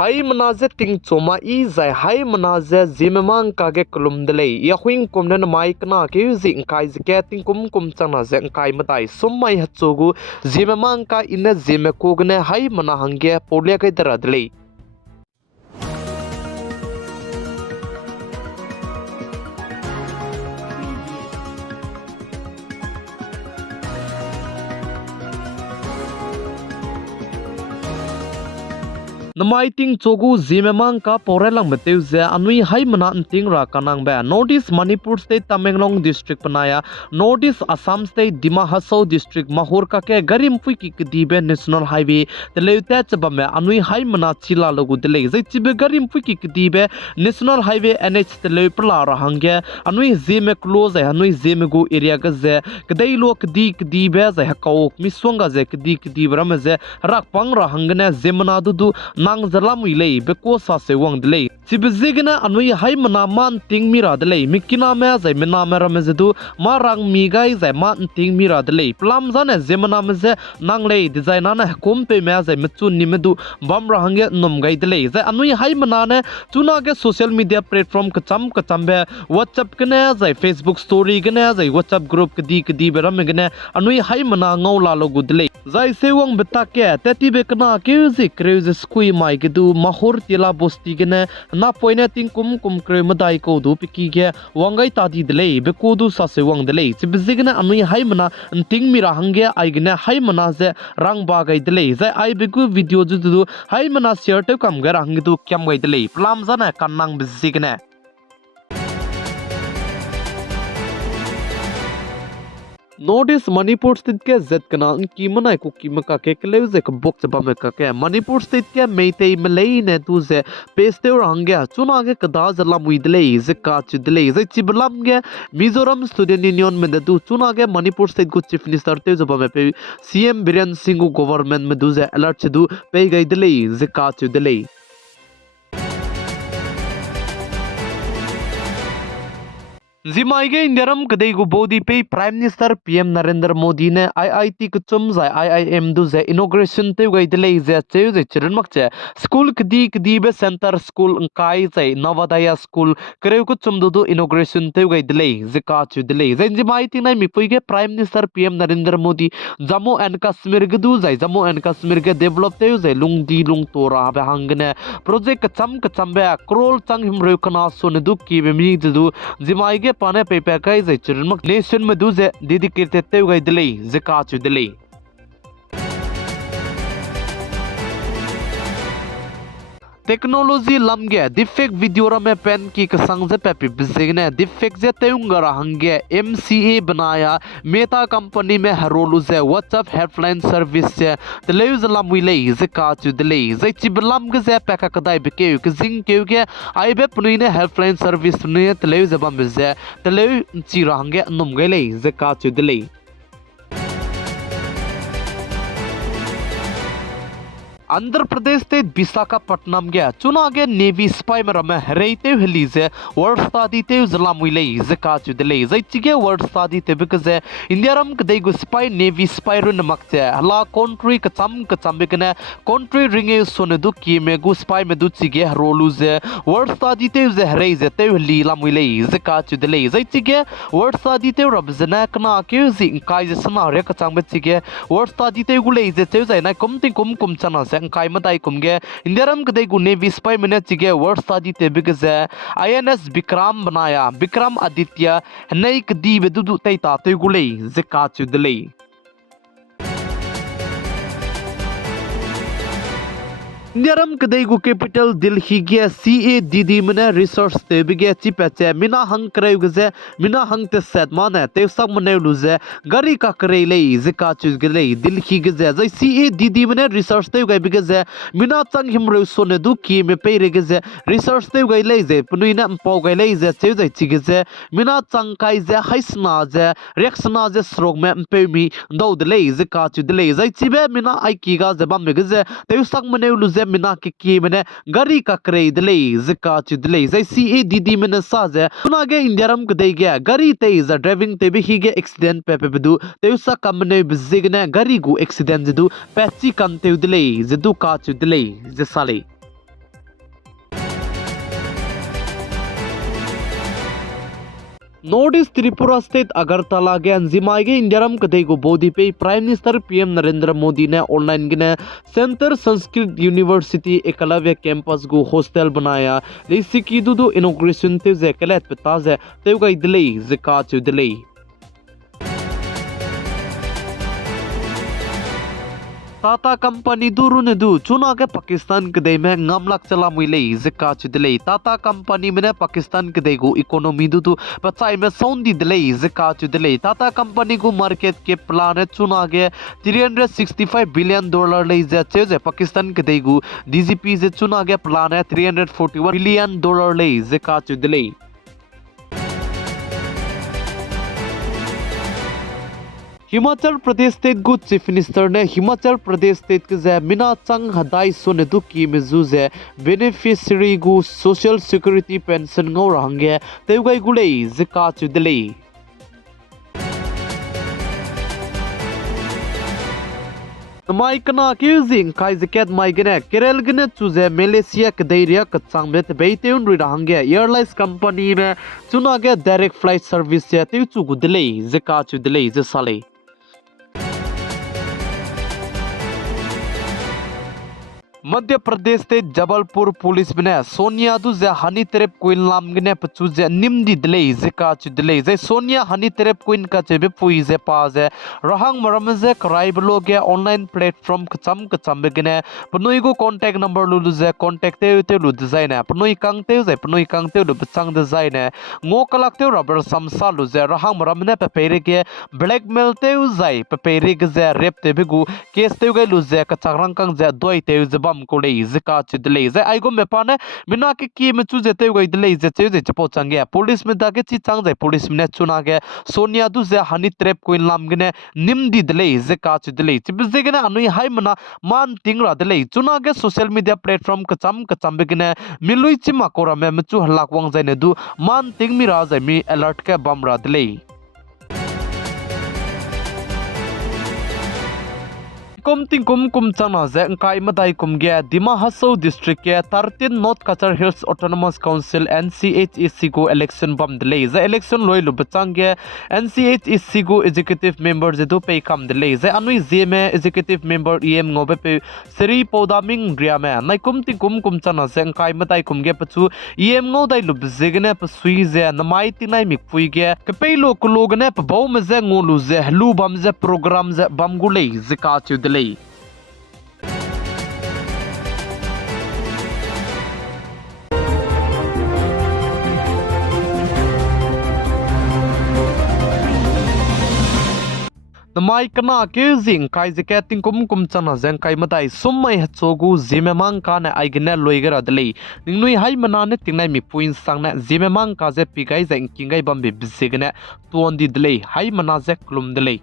hai manaze ting choma I zai hai manaze Zeme mang ka ge kulum dele ya huing kom na mai kana ke zing kai zike ting kum chana ze kai matai sommai hachogu Zeme mang ka ina Zeme kogne hai mana hangge polya kai dara dele namai ting chogu Zeme mang ka porelang meteu ze anui hai mana ting ra kanang ba Northeast Manipur state Tamenglong district panaya Northeast Assam state Dima Hasau district Mahur ka ke garim pui ki kdibe national highway teleuta chaba me anui hai mana chila logu dele zai chibe garim pui ki kdibe national highway NH teleu pla ra hangge anui Zeme close ai anui Zeme go area ga ze kdai lo kdibe zai hakau miswanga ze kdi bram ze rak pang ra hangne Zemana du nang zalamui lei beko sa se wang dele sibzigna anui hai mana man ting mira dele mikina me zai mena mera me zedu marang mi gai zai man ting mira dele plam zane Zemana me ze nang lei design na kom pe me zai mchu ni medu bam ra hange nom gai dele zai anui hai mana ne tuna ge social media platform kacham be WhatsApp kene zai Facebook story kene zai WhatsApp group kdi beram gene anui hai mana ngau la logu dele zai sewang betake teti bekna keuzi kreuze skui mai gedu Mahur tila bosti gene na poine ting kum kre madai ko du piki ge wangai tadi dele be ko du sa se wang dele chibzigna anui hai mana ting mira hange ai gene hai mana ze rang ba gai dele zai ai begu video ju du hai mana share te kam ga rang du kyam gai dele plam jana kannang bizigna Northeast Manipur state ke zet kana ki manai ko ki maka ke kleu ze ka bok chaba me ka ke Manipur state ke meitei malei ne tu ze peste rangya chuna ge kada zala muidle ze ka chidle ze chiblam ge Mizoram student union me du chuna ge Manipur state go chief minister te jaba me pe CM Biren Singh government me du ze alert chidu pe gai dile ze ka chidle Zimaige Indiaram kadai go bodi pe Prime Minister PM Narendra Modi ne IIT kuchum zai IIM du ze inauguration te gai dele ze che ze chiran makche school kdi be center school kai zai Navodaya school kreu kuchum du inauguration te gai dele ze ka chu dele ze zimai ti nai mi pui ge Prime Minister PM Narendra Modi Jammu and Kashmir ge du zai Jammu and Kashmir ge develop te ze lung tora be hangne project kacham be crore chang him reu kana son du ki be mi du zimai ge pane pepe kai zai chirmak nation में दूजे दीदी kirte te gai dile zeka chu dile technology lamge defect video ra में pen की कसंग से peppy बिजने defect जे तेउंगरा हंगे MCA बनाया Meta company में हरोलु से WhatsApp helpline service से तलेज लामुले zeka chu dile zai chiblam ge ze peka kadai beke ke zing ke ge ai be puine helpline service ने तलेज बम बिजे तले ची रहंगे नुम गले zeka chu dile Andhra Pradesh ते विशाखापट्टनम गया चुना के नेवी स्पाई में रमे रेते हलीजे वर्ड सादी ते जला मुइले जका चुदले जैचिगे वर्ड सादी ते बिकजे इंडिया रम कदे गु स्पाई नेवी स्पाई रुन मक्चे हला कंट्री कचम बिकने कंट्री रिंगे सोने दु की में गु स्पाई में दु चिगे रोलुजे वर्ड सादी ते जे हरेजे ते हली ला मुइले जका चुदले जैचिगे वर्ड सादी ते रबजना कना के जि काय जे सना रे कचम बिचिगे वर्ड सादी ते गुले जे ते जे ना कुम चना से kai matai kumge indiaram kdai gu navy spy mine chige world study te bigze INS Bikram banaya Bikram Aditya nei kdi bedu tai ta te gulei zeka chudlei Indiaram kadai gu capital Delhi ge CADD mine resource te bige chipache mina hang kreu ge mina hang te set mane te sak mane luze gari ka krei lei zeka chuz ge lei Delhi ge zai CADD mine resource te ge bige ze mina chang him reu so ne du ki me pe re ge resource te ge lei ze punuina pau ge lei ze che zai chi ge ze mina chang kai ze haisna ze reaksna ze srog me pe mi do de lei zeka chu de lei zai chibe mina ai ki ga ze bam ge ze te sak mane luze mina ki mene gari ka krei dele zika chidle zai CADD mene sa ze tuna ge indiaram kdai ge gari te is driving te bi ge accident pe bedu te usa kamne bizigne gari gu accident zedu pechi kan te dele zedu ka chidle ze sale north east Tripura state Agartala के अंजिमाई के इंडियारम कदे को बोधी पे prime minister PM Narendra Modi ने online गिने centre Sanskrit university Eklavya campus को hostel बनाया लेसी की दुदु इनॉग्रेशन ते जे कलेट पताजे ते गई दिले जिका चुदले टाटा कंपनी दूर ने दू चुना के पाकिस्तान के दे में ngam चला मुले जिका चुदले टाटा कंपनी में पाकिस्तान के दे को इकोनॉमी दू बचाई में सौंदी दिले जिका चुदले टाटा कंपनी को मार्केट के प्लान चुना के $365 बिलियन ले जे पाकिस्तान के दे को डीजीपी जे चुना के प्लान है $341 बिलियन ले जिका चुदले हिमाचल प्रदेश स्टेट को चीफ मिनिस्टर ने हिमाचल प्रदेश स्टेट के जे मिना चंग हदाई सोने दु की मिजु जे बेनिफिशियरी को सोशल सिक्योरिटी पेंशन ngau रंगे तेउgai गुले जिका चुदले माई कना क्यूजिंग काई जिकेट माई गने केरल गने चुजे मलेशिया के दैरिया कच्चांग में बेते उन रंगे एयरलाइंस कंपनी में चुना के डायरेक्ट फ्लाइट सर्विस से तेउ चु गुदले जिका चुदले जसाले मध्य प्रदेश ते जबलपुर पुलिस में सोनिया दुजे हनी तेरेप क्वीन लामगने पचुजे निम्दी दिले जिका चुदले जे सोनिया हनी तेरेप क्वीन का चेबे पुई जे पाजे रहंग मरम जे कराई ब्लॉग ऑनलाइन प्लेटफॉर्म कचम गने पनुई को कांटेक्ट नंबर लु जे कांटेक्ट ते लु डिजाइन है पनुई कांगते लु बचंग डिजाइन है ngो कलकते रबर समसा लु जे रहंग मरम ने पेपेरे के ब्लैकमेल ते जाय पेपेरे के जे रेप ते बिगु केस ते गय लु जे कचारंग कंग जे दोय ते जे को जिका चुदले जे आइगो में पाने मिना के की में चुजे ते गई दिले जे जे चपो चंगे पुलिस में दाके ची चांग जे पुलिस में चुना के सोनिया दु जे हनी ट्रैप कोइन लाम गने निम्दी दिले जिका चुदले चिबजे गने अनुई हाय मना मान तिंगरा दिले चुना के सोशल मीडिया प्लेटफॉर्म कचम गने मिलुई चिमा कोरा में मचु हलाक वांग जाने दु मान तिंग मिरा जे मी अलर्ट के बमरा दिले कुम चना जे अंकाई मदाई कुम गया दिमा हसो डिस्ट्रिक्ट के 13 नॉर्थ कचर हिल्स ऑटोनोमस काउंसिल NCHEC को इलेक्शन बम दिले जे इलेक्शन लोई लु बचांग के NCHEC को एग्जीक्यूटिव मेंबर जे दो पे कम दिले जे अनुई Zeme एग्जीक्यूटिव मेंबर EM ngोबे पे सरी पौदामिंग ग्रिया में नाइ कुम चना जे अंकाई मदाई कुम गया पछु EM ngो दाई लु बजेगने पसुई जे नमाई तिनाई मिपुई गया कपे लोग ने पबौ में जे ngोलु जे हलु बम जे प्रोग्राम जे बम गुले जिका चुदले माई कना के जिंग काई जिके तिंकुम चना जें काई मदाई सुम्मai हचोगु जिमेमांग का ने आइगने लोइगर दले निंगनुई हाई मनाने तिंगनाई मि पुइन सांगने जिमेमांग का जे पिगाई जें किंगाई बम्बे बिसिगने तुंदी दले हाई मना जे क्लुम दले